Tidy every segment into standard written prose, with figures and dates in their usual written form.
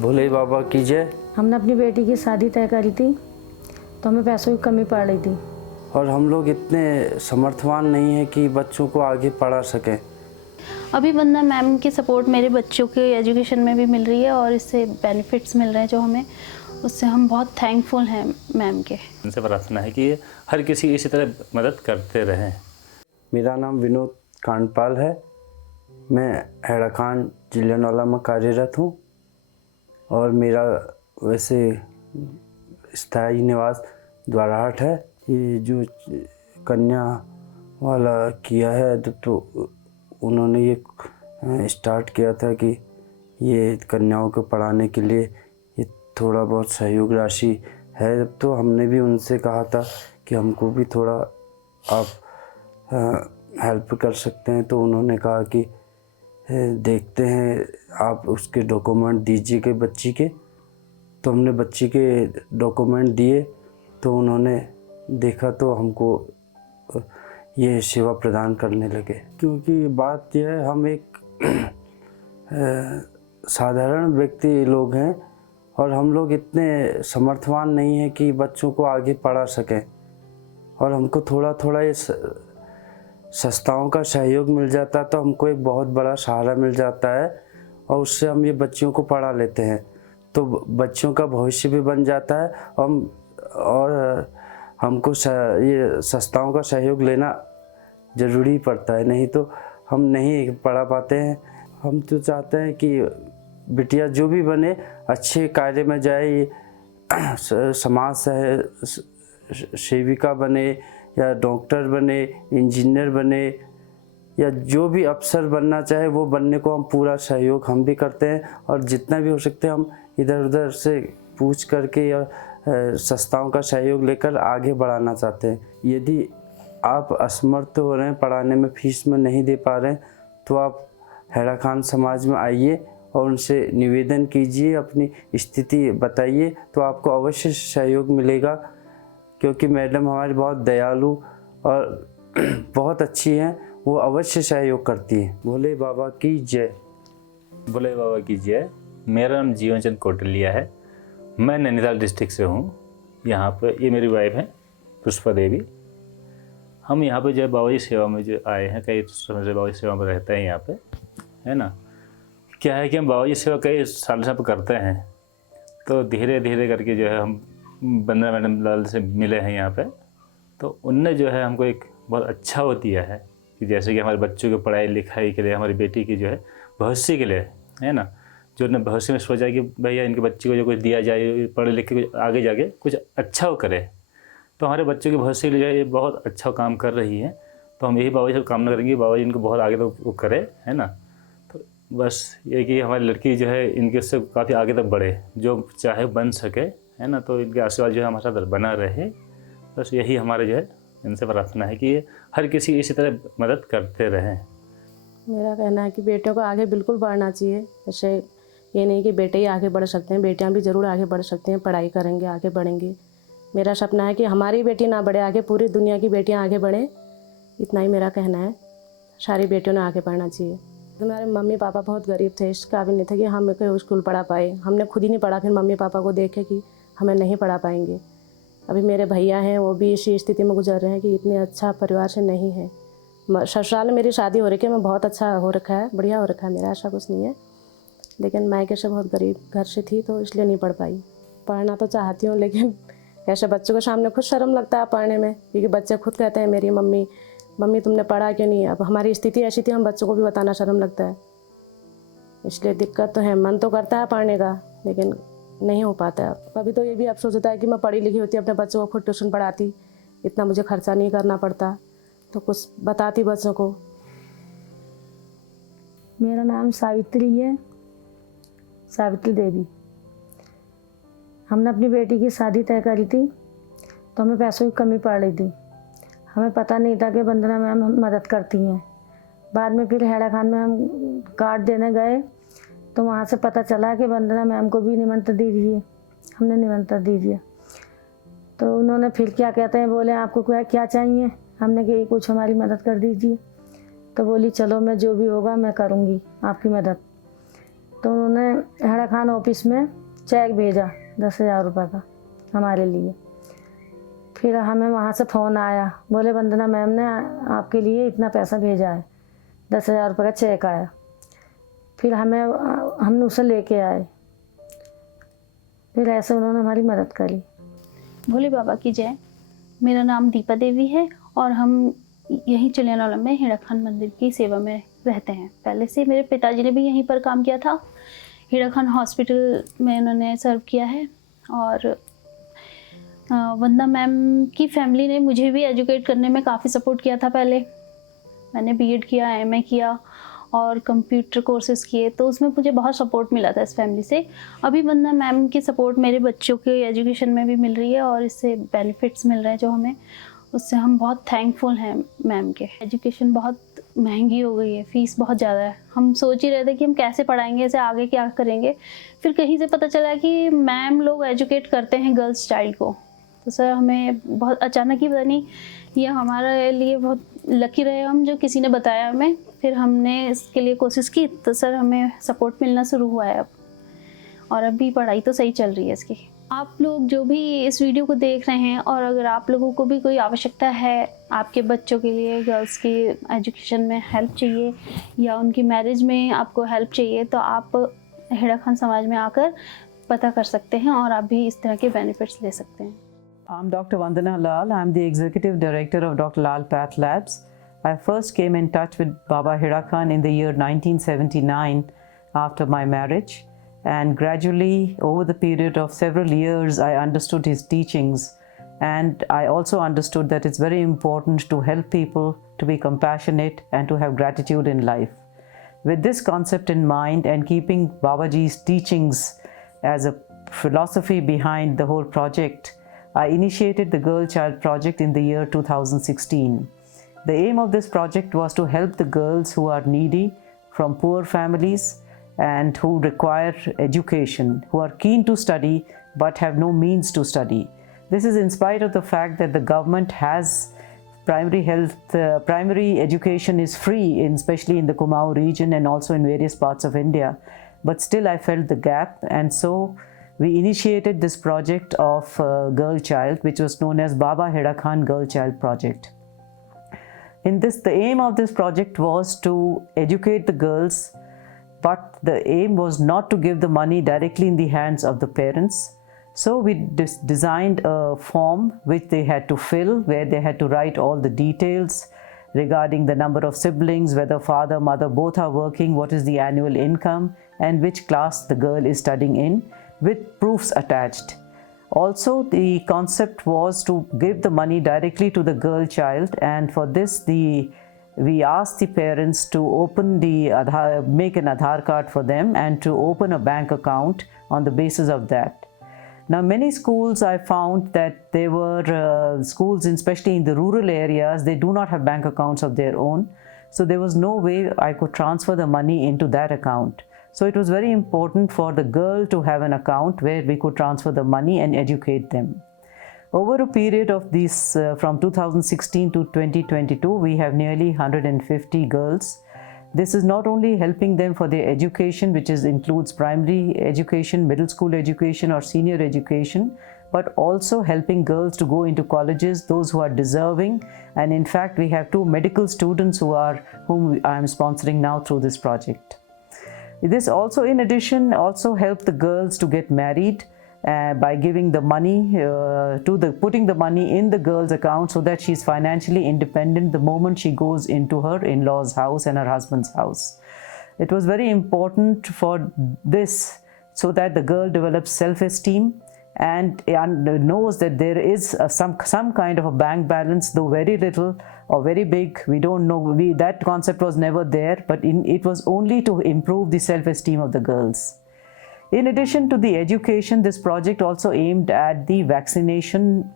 भोले बाबा की जय। हमने अपनी बेटी की शादी तय करी थी तो हमें पैसों की कमी पड़ रही थी और हम लोग इतने समर्थवान नहीं हैं कि बच्चों को आगे पढ़ा सकें। अभी वंदना मैम की सपोर्ट मेरे बच्चों के एजुकेशन में भी मिल रही है और इससे बेनिफिट्स मिल रहे हैं जो हमें, उससे हम बहुत थैंकफुल हैं मैम के। उनसे प्रार्थना है कि हर किसी इसी तरह मदद करते रहें। मेरा नाम विनोद कांडपाल है। मैं हैराखान जिलियांवाला में कार्यरत हूँ और मेरा वैसे स्थायी निवास द्वाराहाट है। ये जो कन्या वाला किया है तो उन्होंने ये स्टार्ट किया था कि ये कन्याओं को पढ़ाने के लिए ये थोड़ा बहुत सहयोग राशि है। तो हमने भी उनसे कहा था कि हमको भी थोड़ा आप हेल्प कर सकते हैं। तो उन्होंने कहा कि देखते हैं, आप उसके डॉक्यूमेंट दीजिए बच्ची के। तो हमने बच्ची के डॉक्यूमेंट दिए तो उन्होंने देखा तो हमको ये सेवा प्रदान करने लगे। क्योंकि बात यह है, हम एक साधारण व्यक्ति लोग हैं और हम लोग इतने समर्थवान नहीं हैं कि बच्चों को आगे पढ़ा सकें। और हमको थोड़ा थोड़ा ये संस्थाओं का सहयोग मिल जाता तो हमको एक बहुत बड़ा सहारा मिल जाता है और उससे हम ये बच्चियों को पढ़ा लेते हैं तो बच्चों का भविष्य भी बन जाता है। और हमको ये संस्थाओं का सहयोग लेना ज़रूरी पड़ता है, नहीं तो हम नहीं पढ़ा पाते हैं। हम तो चाहते हैं कि बिटिया जो भी बने अच्छे कार्य में जाए, समाज सेविका बने या डॉक्टर बने, इंजीनियर बने या जो भी अफसर बनना चाहे वो बनने को हम पूरा सहयोग हम भी करते हैं। और जितना भी हो सकते हैं हम इधर उधर से पूछ करके या संस्थाओं का सहयोग लेकर आगे बढ़ाना चाहते हैं। यदि आप असमर्थ हो रहे हैं, पढ़ाने में फीस में नहीं दे पा रहे हैं, तो आप हैराखान समाज में आइए और उनसे निवेदन कीजिए, अपनी स्थिति बताइए तो आपको अवश्य सहयोग मिलेगा। क्योंकि मैडम हमारी बहुत दयालु और बहुत अच्छी हैं, वो अवश्य सहयोग करती हैं। भोले बाबा की जय। भोले बाबा की जय। मेरा नाम जीवन चंद कोटलिया है। मैं नैनीताल डिस्ट्रिक्ट से हूँ। यहाँ पर ये मेरी वाइफ है पुष्पा देवी। हम यहाँ पे जो बाबा जी सेवा में जो आए हैं, कई समय से बाबा जी सेवा में रहते हैं यहाँ पे, है ना। क्या है कि हम बाबा जी सेवा कई साल से करते हैं तो धीरे धीरे करके जो है हम वंदना मैडम लाल से मिले हैं यहाँ पे। तो उनने जो है हमको एक बहुत अच्छा वो दिया है कि जैसे कि हमारे बच्चों की पढ़ाई लिखाई के लिए, हमारी बेटी की जो है भविष्य के लिए, है ना, जो उन्होंने भविष्य में सोचा कि भैया इनके बच्चे को जो कुछ दिया जाए, पढ़े लिख के आगे जाके कुछ अच्छा वो करे। तो हमारे बच्चों के भविष्य के लिए जो है ये बहुत अच्छा काम कर रही है। तो हम यही बाबा जी से कामना करेंगे बाबा जी इनको बहुत आगे तक वो करे, है ना। तो बस ये कि हमारी लड़की जो है इनके से काफ़ी आगे तक बढ़े, जो चाहे बन सके, है ना। तो इनके आशीर्वाद जो है हमारे साथ बना रहे। बस यही हमारे जो है इनसे प्रार्थना है कि ये हर किसी इसी तरह मदद करते रहें। मेरा कहना है कि बेटियों को आगे बिल्कुल बढ़ना चाहिए। जैसे ये नहीं कि बेटे ही आगे बढ़ सकते हैं, बेटियां भी ज़रूर आगे बढ़ सकते हैं, पढ़ाई करेंगे आगे बढ़ेंगे। मेरा सपना है कि हमारी बेटी ना बढ़े आगे, पूरी दुनिया की बेटियां आगे बढ़ें, इतना ही मेरा कहना है। सारी बेटियों ने आगे बढ़ना चाहिए। तो हमारे मम्मी पापा बहुत गरीब थे, इस काबिल नहीं थे कि हम स्कूल पढ़ा पाए। हमने खुद ही नहीं पढ़ा, फिर मम्मी पापा को देखे कि हमें नहीं पढ़ा पाएंगे। अभी मेरे भैया हैं, वो भी इसी स्थिति में गुजर रहे हैं कि इतने अच्छा परिवार से नहीं है। ससुराल में मेरी शादी हो रही है, मैं बहुत अच्छा हो रखा है, बढ़िया हो रखा है मेरा, ऐसा कुछ नहीं है। लेकिन मायके से बहुत गरीब घर से थी तो इसलिए नहीं पढ़ पाई। पढ़ना तो चाहती हूँ लेकिन ऐसे बच्चों के सामने खुद शर्म लगता है पढ़ने में, क्योंकि बच्चे खुद कहते हैं मेरी मम्मी तुमने पढ़ा क्यों नहीं। अब हमारी स्थिति ऐसी थी, हम बच्चों को भी बताना शर्म लगता है, इसलिए दिक्कत तो है। मन तो करता है पढ़ने का लेकिन नहीं हो पाता है। कभी तो ये भी अफसोस होता है कि मैं पढ़ी लिखी होती, अपने बच्चों को खुद ट्यूशन पढ़ाती, इतना मुझे खर्चा नहीं करना पड़ता, तो कुछ बताती बच्चों को। मेरा नाम सावित्री है, सावित्री देवी। हमने अपनी बेटी की शादी तय करी थी तो हमें पैसों की कमी पड़ रही थी। हमें पता नहीं था कि वंदना मैम मदद करती हैं। बाद में फिर हैराखान में हम कार्ड देने गए तो वहाँ से पता चला कि वंदना मैम को भी निमंत्रण दीजिए। हमने निमंत्रण दीजिए तो उन्होंने फिर क्या कहते हैं, बोले आपको क्या चाहिए। हमने कही कुछ हमारी मदद कर दीजिए। तो बोली चलो मैं जो भी होगा मैं करूँगी आपकी मदद। तो उन्होंने हेड़ा खान ऑफिस में चेक भेजा 10,000 रुपये का हमारे लिए। फिर हमें वहाँ से फ़ोन आया, बोले वंदना मैम ने आपके लिए इतना पैसा भेजा है, 10,000 रुपये का चेक आया। फिर हमने उसे लेके आए। फिर ऐसे उन्होंने हमारी मदद करी। भोले बाबा की जय। मेरा नाम दीपा देवी है और हम यहीं चिलियानौला में हेड़ा खान मंदिर की सेवा में रहते हैं। पहले से मेरे पिताजी ने भी यहीं पर काम किया था। हेड़ा खान हॉस्पिटल में उन्होंने सर्व किया है। और वंदना मैम की फैमिली ने मुझे भी एजुकेट करने में काफ़ी सपोर्ट किया था। पहले मैंने बीएड किया, एमए किया और कंप्यूटर कोर्सेज किए, तो उसमें मुझे बहुत सपोर्ट मिला था इस फैमिली से। अभी वंदना मैम की सपोर्ट मेरे बच्चों के एजुकेशन में भी मिल रही है और इससे बेनिफिट्स मिल रहे हैं जो हमें, उससे हम बहुत थैंकफुल हैं मैम के। एजुकेशन बहुत महंगी हो गई है, फ़ीस बहुत ज़्यादा है। हम सोच ही रहे थे कि हम कैसे पढ़ाएंगे, इसे आगे क्या करेंगे। फिर कहीं से पता चला कि मैम लोग एजुकेट करते हैं गर्ल्स चाइल्ड को। तो सर हमें बहुत अचानक ही, पता नहीं ये हमारे लिए बहुत लकी रहे हम, जो किसी ने बताया हमें। फिर हमने इसके लिए कोशिश की तो सर हमें सपोर्ट मिलना शुरू हुआ है अब, और अभी पढ़ाई तो सही चल रही है इसकी। आप लोग जो भी इस वीडियो को देख रहे हैं और अगर आप लोगों को भी कोई आवश्यकता है आपके बच्चों के लिए, गर्ल्स की एजुकेशन में हेल्प चाहिए या उनकी मैरिज में आपको हेल्प चाहिए, तो आप हेड़ा खान समाज में आकर पता कर सकते हैं और आप भी इस तरह के बेनिफिट्स ले सकते हैं। I'm Dr. Vandana Lal. I'm the Executive Director of Dr. Lal Path Labs. I first came in touch with Baba Heda Khan in the year 1979 after my marriage, and gradually over the period of several years I understood his teachings, and I also understood that it's very important to help people, to be compassionate and to have gratitude in life. With this concept in mind and keeping Babaji's teachings as a philosophy behind the whole project, I initiated the Girl Child Project in the year 2016. The aim of this project was to help the girls who are needy, from poor families and who require education, who are keen to study but have no means to study. This is in spite of the fact that the government has primary education is free, especially in the Kumaon region and also in various parts of India. But still I felt the gap, and so we initiated this project of Girl Child, which was known as Baba Heda Khan Girl Child Project. In this, the aim of this project was to educate the girls, but the aim was not to give the money directly in the hands of the parents. So we designed a form which they had to fill, where they had to write all the details regarding the number of siblings, whether father, mother both are working, what is the annual income, and which class the girl is studying in, with proofs attached. Also, the concept was to give the money directly to the girl child, and for this we asked the parents to make an Aadhaar card for them and to open a bank account on the basis of that. Now, many schools I found that there were schools, especially in the rural areas, they do not have bank accounts of their own. So there was no way I could transfer the money into that account. So it was very important for the girl to have an account where we could transfer the money and educate them. Over a period of these, from 2016 to 2022, we have nearly 150 girls. This is not only helping them for their education, which includes primary education, middle school education or senior education, but also helping girls to go into colleges, those who are deserving. And in fact, we have 2 medical students whom I am sponsoring now through this project. This also, in addition, also helped the girls to get married by giving the money putting the money in the girl's account so that she's financially independent the moment she goes into her in-laws' house and her husband's house. It was very important for this so that the girl develops self-esteem and knows that there is some kind of a bank balance, though very little or very big, we don't know. That concept was never there, but it was only to improve the self-esteem of the girls. In addition to the education, this project also aimed at the vaccination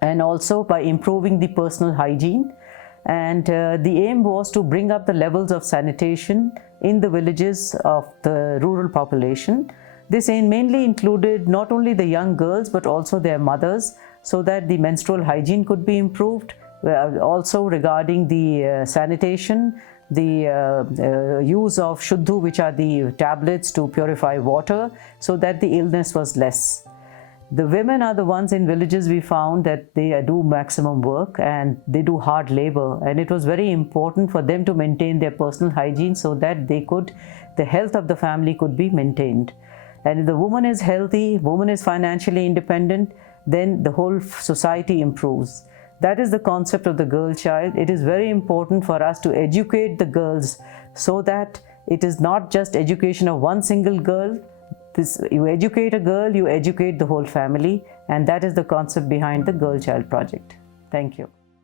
and also by improving the personal hygiene. And the aim was to bring up the levels of sanitation in the villages of the rural population. This aim mainly included not only the young girls but also their mothers, so that the menstrual hygiene could be improved Also regarding the sanitation, the use of Shuddhu, which are the tablets to purify water, so that the illness was less. The women are the ones in villages we found that they do maximum work and they do hard labor, and it was very important for them to maintain their personal hygiene so that the health of the family could be maintained. And if the woman is healthy, woman is financially independent, then the whole society improves. That is the concept of the girl child. It is very important for us to educate the girls so that it is not just education of one single girl. You educate a girl, you educate the whole family, and that is the concept behind the Girl Child Project. Thank you.